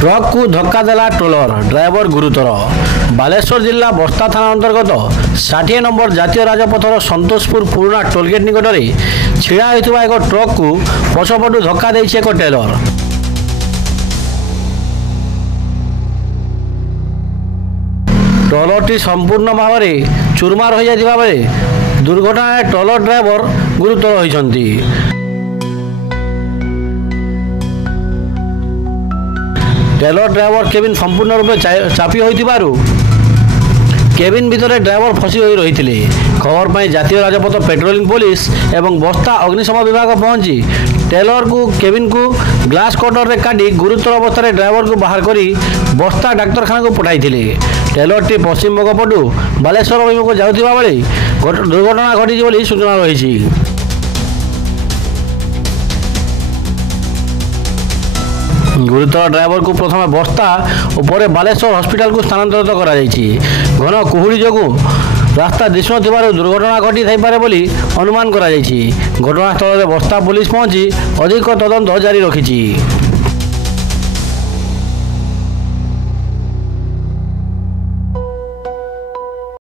Truck को धक्का देला ट्रोलर ड्राइवर गुरुतर। बालेश्वर जिला बस्ता थाना अंतर्गत 60 नंबर जातीय राजपथर संतोषपुर पुराना टोलगेट निकट में छिड़ा होता एक ट्रक को पछपटू धक्का देछि एक टेलर। ट्रलरटी संपूर्ण भाव में चूरमार हो जाता बेले दुर्घटना ट्रलर ड्राइवर गुरुतर होइछन्ति। टेलर ड्राइवर केबिन संपूर्ण रूप चापी होइतिबारु केबिन भितर ड्राइवर फसी होई रहिथिले। खबर पाई जातीय राजपथ पेट्रोलिंग पुलिस एवं बस्ता अग्निशम विभाग पहुंची टेलर को केबिन को ग्लास कटर रे काटी गुरुतर अवस्था ड्राइवर को बाहर करी बस्ता डाक्तरखाना को पठाइथिले। टेलरटी पश्चिम बंग पटू बालेश्वर अभिमुख जाउथिबा बेले दुर्घटना घटी बोली सूचना रही। गुरुतर ड्राइवर को प्रथम बस्ता और पर बालेश्वर हॉस्पिटल को स्थानांतरित करा जायछि। घन कुहुड़ी जोगु रास्ता दिशु थिबारु दुर्घटना घटी थाइपारे बोली अनुमान करा जायछि। घटनास्थल में बस्ता पुलिस पहुंची अधिक तदंत जारी रखिछि।